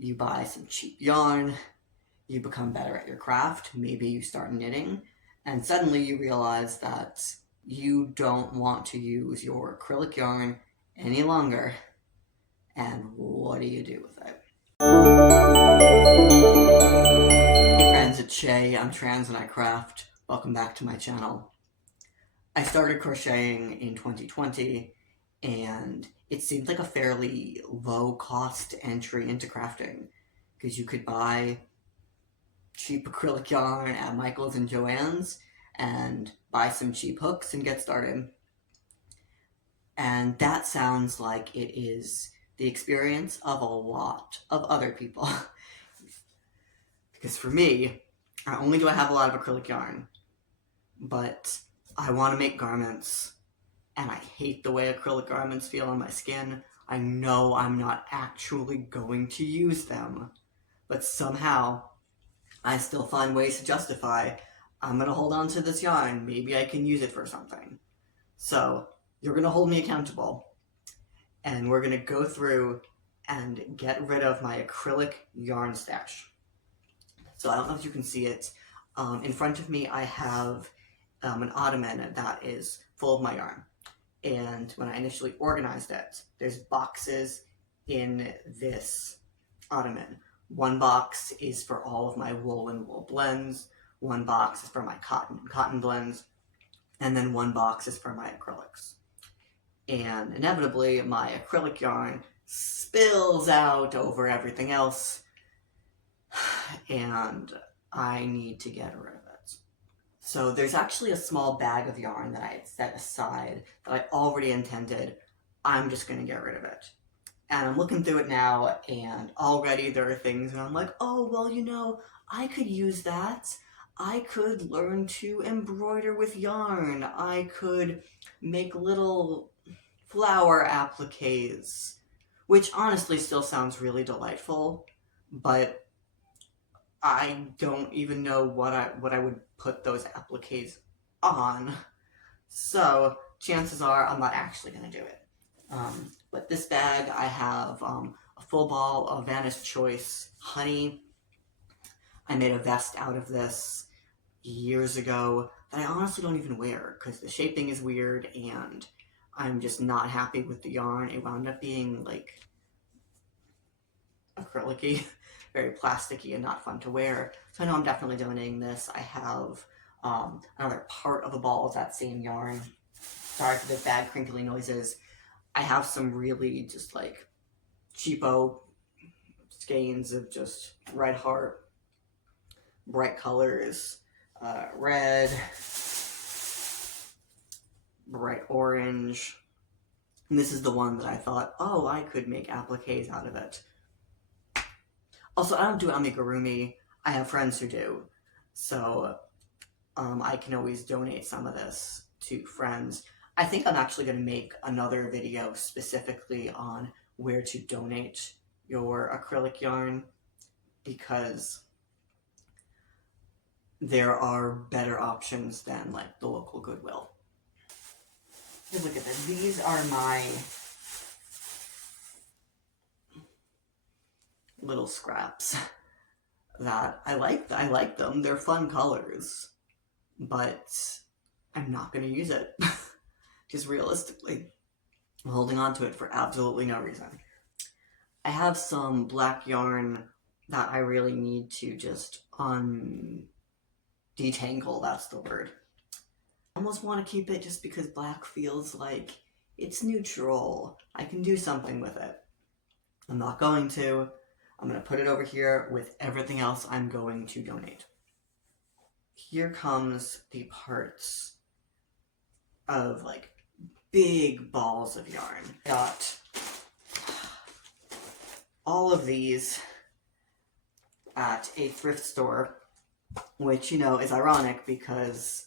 you buy some cheap yarn, you become better at your craft, maybe you start knitting, and suddenly you realize that you don't want to use your acrylic yarn any longer. And what do you do with it? Hey friends, it's Shay. I'm trans and I craft. Welcome back to my channel. I started crocheting in 2020 and it seemed like a fairly low cost entry into crafting because you could buy cheap acrylic yarn at Michael's and Joann's and buy some cheap hooks and get started. And that sounds like it is the experience of a lot of other people. Because for me, not only do I have a lot of acrylic yarn, but I want to make garments, and I hate the way acrylic garments feel on my skin. I know I'm not actually going to use them, but somehow I still find ways to justify, I'm going to hold on to this yarn, maybe I can use it for something. So, you're going to hold me accountable, and we're going to go through and get rid of my acrylic yarn stash. So I don't know if you can see it. In front of me I have an ottoman that is full of my yarn. And when I initially organized it, there's boxes in this ottoman. One box is for all of my wool and wool blends, one box is for my cotton and cotton blends, and then one box is for my acrylics. And inevitably, my acrylic yarn spills out over everything else, and I need to get rid of it. So there's actually a small bag of yarn that I had set aside that I already intended I'm just going to get rid of it. And I'm looking through it now, and already there are things and I'm like, oh, well, you know, I could use that. I could learn to embroider with yarn. I could make little flower appliques, which honestly still sounds really delightful, but I don't even know what I would put those appliques on. So chances are I'm not actually going to do it. But this bag, I have a full ball of Vanna's Choice honey. I made a vest out of this years ago that I honestly don't even wear because the shaping is weird and I'm just not happy with the yarn. It wound up being like acrylic-y, very plasticky and not fun to wear. So I know I'm definitely donating this. I have another part of a ball of that same yarn. Sorry for the bad crinkly noises. I have some really just like cheapo skeins of just red heart, bright colors, red, bright orange. And this is the one that I thought, oh, I could make appliques out of it. Also, I don't do amigurumi. I have friends who do. So I can always donate some of this to friends. I think I'm actually going to make another video specifically on where to donate your acrylic yarn because there are better options than like the local Goodwill. Just look at this. These are my little scraps that I like them. They're fun colors, but I'm not going to use it. Just realistically, I'm holding on to it for absolutely no reason. I have some black yarn that I really need to just detangle, that's the word. I almost want to keep it just because black feels like it's neutral. I can do something with it. I'm not going to. I'm going to put it over here with everything else I'm going to donate. Here comes the parts of like big balls of yarn. Got all of these at a thrift store, which, you know, is ironic because,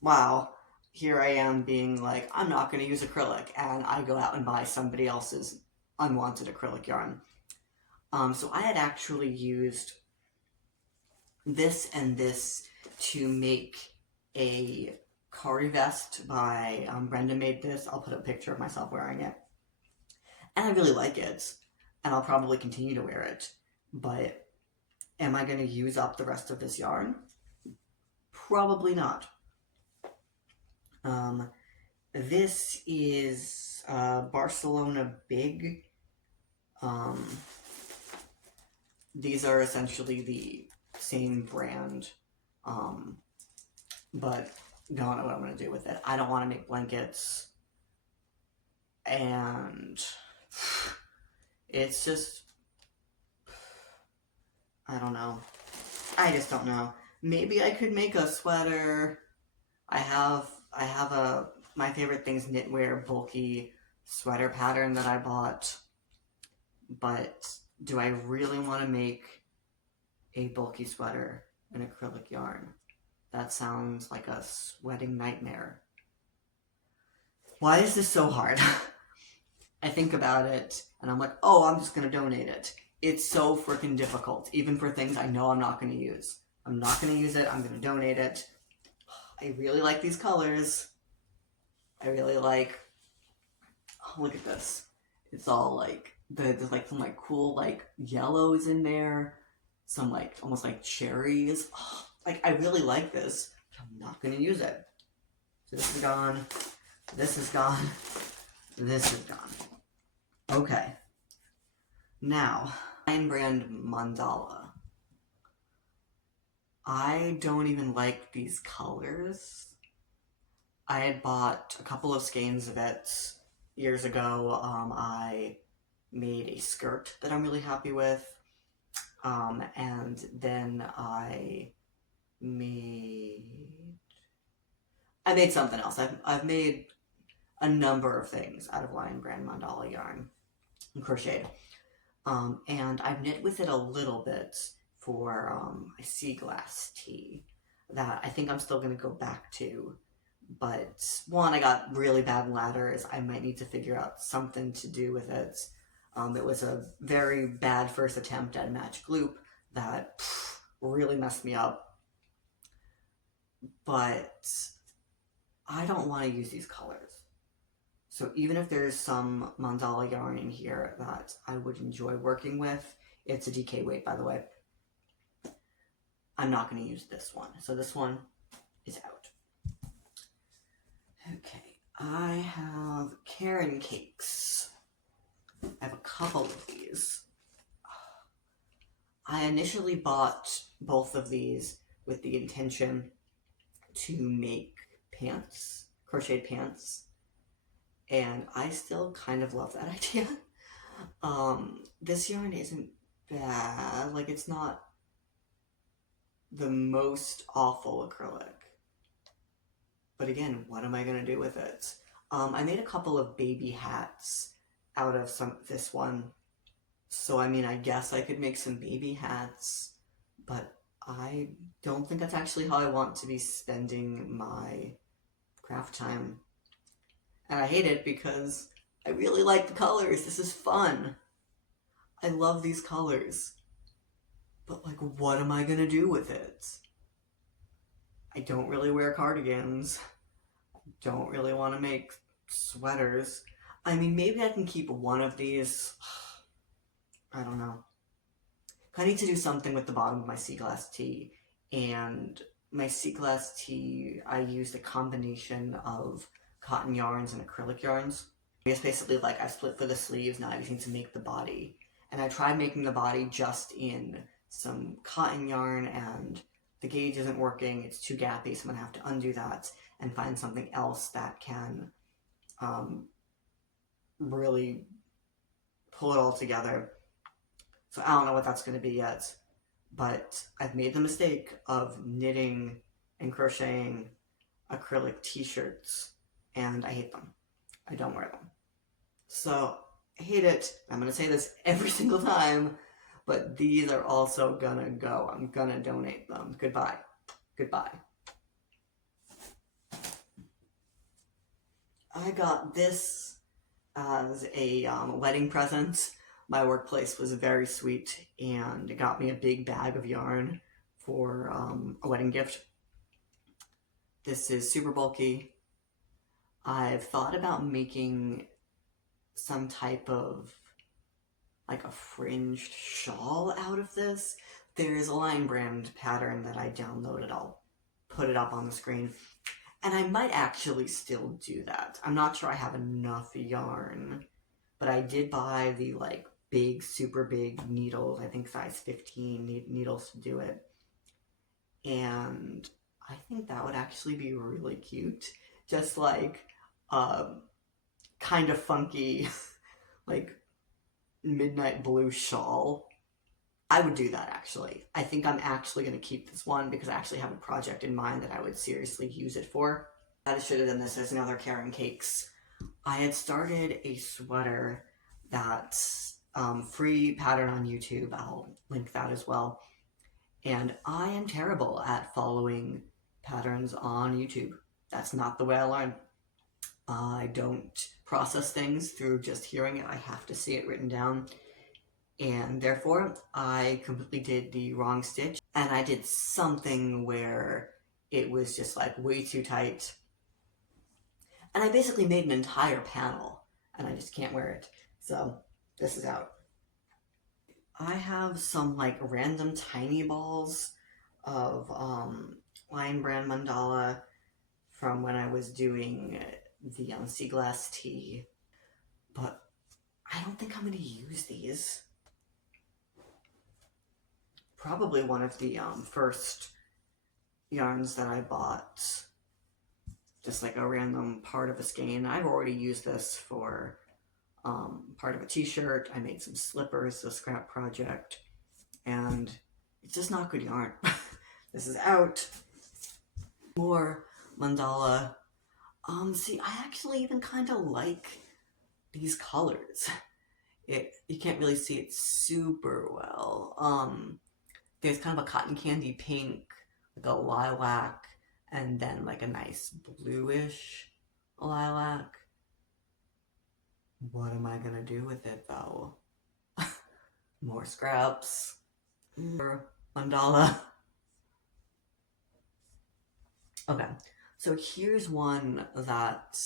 wow, here I am being like, I'm not going to use acrylic, and I go out and buy somebody else's unwanted acrylic yarn. So I had actually used this and this to make a Kari vest by Brenda made this. I'll put a picture of myself wearing it. And I really like it. And I'll probably continue to wear it. but am I going to use up the rest of this yarn? Probably not. This is Barcelona Big. These are essentially the same brand, but don't know what I'm going to do with it. I don't want to make blankets, and it's just, I don't know. I just don't know. Maybe I could make a sweater. I have my favorite thing's knitwear bulky sweater pattern that I bought, but do I really want to make a bulky sweater in acrylic yarn? That sounds like a sweating nightmare. Why is this so hard? I think about it and I'm like, oh, I'm just gonna donate it. It's so freaking difficult, even for things I know I'm not gonna use. I'm not gonna use it, I'm gonna donate it. I really like these colors. I really like, oh, look at this. It's all like, there's like some like cool like yellows in there. Some like, almost like cherries. Oh, like, I really like this, but I'm not gonna use it. So this is gone. This is gone. This is gone. Okay. Now, Lion Brand Mandala. I don't even like these colors. I had bought a couple of skeins of it years ago. I made a skirt that I'm really happy with. And then I made something else. I've made a number of things out of Lion Brand Mandala yarn and crocheted. And I've knit with it a little bit for a sea glass tee that I think I'm still going to go back to. But one, I got really bad ladders. I might need to figure out something to do with it. It was a very bad first attempt at a magic loop that really messed me up. But I don't want to use these colors. So even if there's some mandala yarn in here that I would enjoy working with, it's a DK weight, by the way, I'm not going to use this one. So this one is out. Okay, I have Karen cakes. I have a couple of these. I initially bought both of these with the intention to make pants, crocheted pants, and I still kind of love that idea. This yarn isn't bad, like it's not the most awful acrylic. But again, what am I going to do with it? I made a couple of baby hats out of this one. So, I mean, I guess I could make some baby hats, but I don't think that's actually how I want to be spending my craft time. And I hate it because I really like the colors. This is fun. I love these colors. But, like, what am I going to do with it? I don't really wear cardigans. I don't really want to make sweaters. I mean, maybe I can keep one of these. I don't know. I need to do something with the bottom of my sea glass tee. And my sea glass tee, I used a combination of cotton yarns and acrylic yarns. It's basically like I split for the sleeves, now I just need to make the body. And I tried making the body just in some cotton yarn, and the gauge isn't working, it's too gappy, so I'm going to have to undo that and find something else that can really pull it all together. So I don't know what that's going to be yet, but I've made the mistake of knitting and crocheting acrylic t-shirts, and I hate them. I don't wear them. So I hate it. I'm going to say this every single time, but these are also gonna go. I'm gonna donate them. Goodbye. Goodbye. I got this as a wedding present. My workplace was very sweet and got me a big bag of yarn for a wedding gift. This is super bulky. I've thought about making some type of like a fringed shawl out of this. There's a Lion Brand pattern that I downloaded. I'll put it up on the screen. And I might actually still do that. I'm not sure I have enough yarn, but I did buy the like big, super big needles, I think size 15 needles to do it. And I think that would actually be really cute. Just like kind of funky, like midnight blue shawl. I would do that actually. I think I'm actually going to keep this one because I actually have a project in mind that I would seriously use it for. I should have done this as another Karen Cakes. I had started a sweater that's free pattern on YouTube. I'll link that as well. And I am terrible at following patterns on YouTube. That's not the way I learn. I don't process things through just hearing it. I have to see it written down. And therefore, I completely did the wrong stitch. And I did something where it was just like way too tight. And I basically made an entire panel. And I just can't wear it. So, this is out. I have some like random tiny balls of Lion Brand mandala from when I was doing the sea glass tea, but I don't think I'm going to use these. Probably one of the first yarns that I bought, just like a random part of a skein. I've already used this for part of a t-shirt. I made some slippers, a scrap project, and it's just not good yarn. This is out. More mandala. See, I actually even kind of like these colors. You can't really see it super well. There's kind of a cotton candy pink, like a lilac, and then like a nice bluish lilac. What am I gonna do with it though? More scraps. More mandala. Okay, so here's one that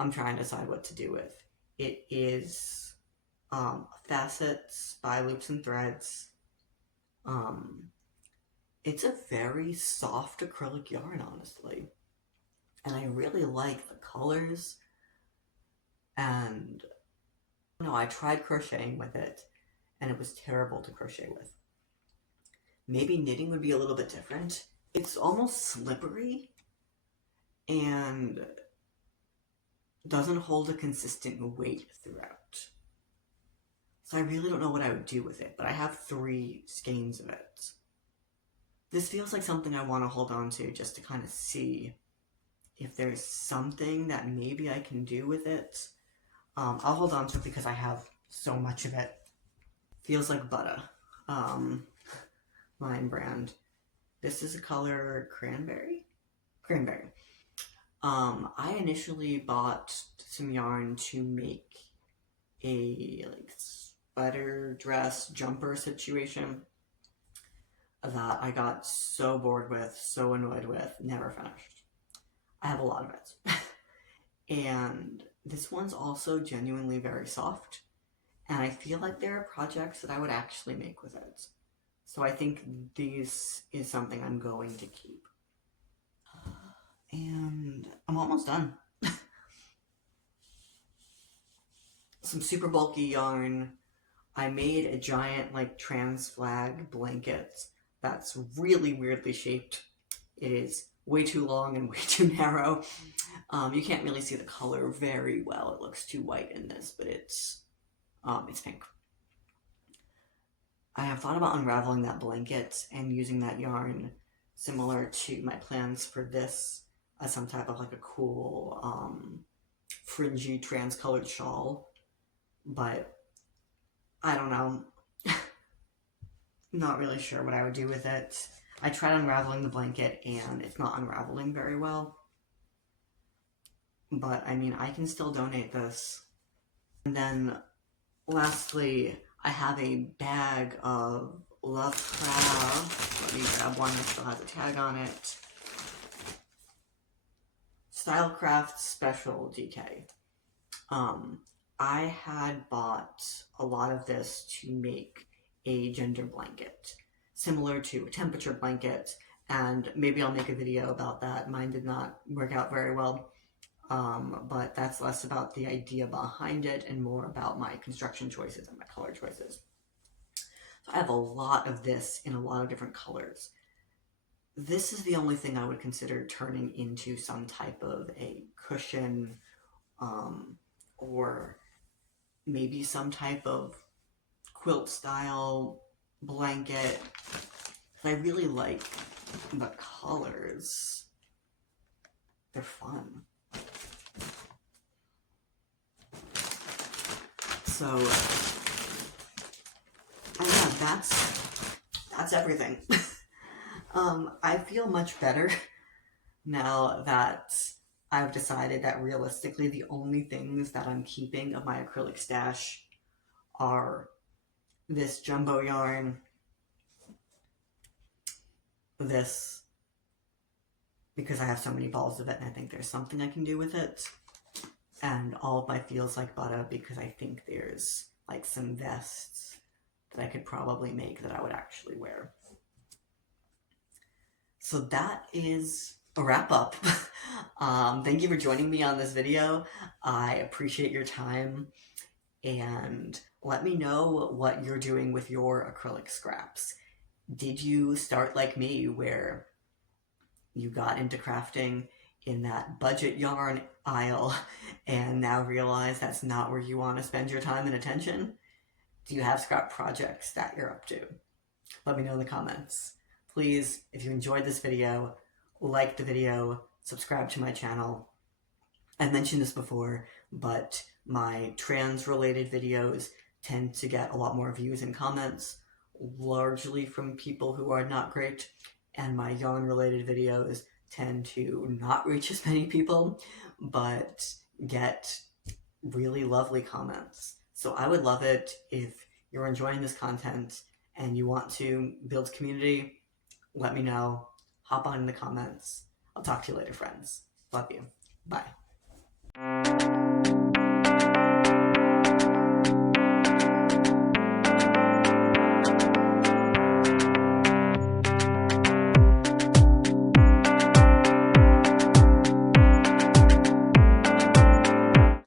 I'm trying to decide what to do with. It is Facets by Loops and Threads. It's a very soft acrylic yarn, honestly. And I really like the colors. And no, I tried crocheting with it, and it was terrible to crochet with. Maybe knitting would be a little bit different. It's almost slippery and doesn't hold a consistent weight throughout. So I really don't know what I would do with it, but I have 3 skeins of it. This feels like something I want to hold on to just to kind of see if there's something that maybe I can do with it. I'll hold on to it because I have so much of it. Feels like butter. Lion Brand. This is a color Cranberry? Cranberry. I initially bought some yarn to make a like sweater dress jumper situation that I got so bored with, so annoyed with, never finished. I have a lot of it. And this one's also genuinely very soft, and I feel like there are projects that I would actually make with it. So I think this is something I'm going to keep. And I'm almost done. Some super bulky yarn. I made a giant like trans flag blanket that's really weirdly shaped. It is way too long and way too narrow. You can't really see the color very well. It looks too white in this, but it's pink. I have thought about unraveling that blanket and using that yarn similar to my plans for this as some type of like a cool fringy trans-colored shawl, but I don't know. Not really sure what I would do with it. I tried unraveling the blanket and it's not unraveling very well. But I mean, I can still donate this. And then lastly, I have a bag of Love Craft. Let me grab one that still has a tag on it. Stylecraft Special DK. I had bought a lot of this to make a gender blanket, similar to a temperature blanket, and maybe I'll make a video about that. Mine did not work out very well, but that's less about the idea behind it and more about my construction choices and my color choices. So I have a lot of this in a lot of different colors. This is the only thing I would consider turning into some type of a cushion, or maybe some type of quilt style blanket. I really like the colors. They're fun. So, yeah, that's everything. I feel much better now that I've decided that realistically the only things that I'm keeping of my acrylic stash are this jumbo yarn, this, because I have so many balls of it and I think there's something I can do with it, and all of my feels like butter because I think there's like some vests that I could probably make that I would actually wear. So that is a wrap up. Thank you for joining me on this video. I appreciate your time, and let me know what you're doing with your acrylic scraps. Did you start like me where you got into crafting in that budget yarn aisle and now realize that's not where you want to spend your time and attention? Do you have scrap projects that you're up to? Let me know in the comments. Please, if you enjoyed this video, like the video, subscribe to my channel. I've mentioned this before, but my trans-related videos tend to get a lot more views and comments, largely from people who are not great, and my yarn-related videos tend to not reach as many people, but get really lovely comments. So I would love it if you're enjoying this content and you want to build community. Let me know. Hop on in the comments. I'll talk to you later, friends. Love you. Bye.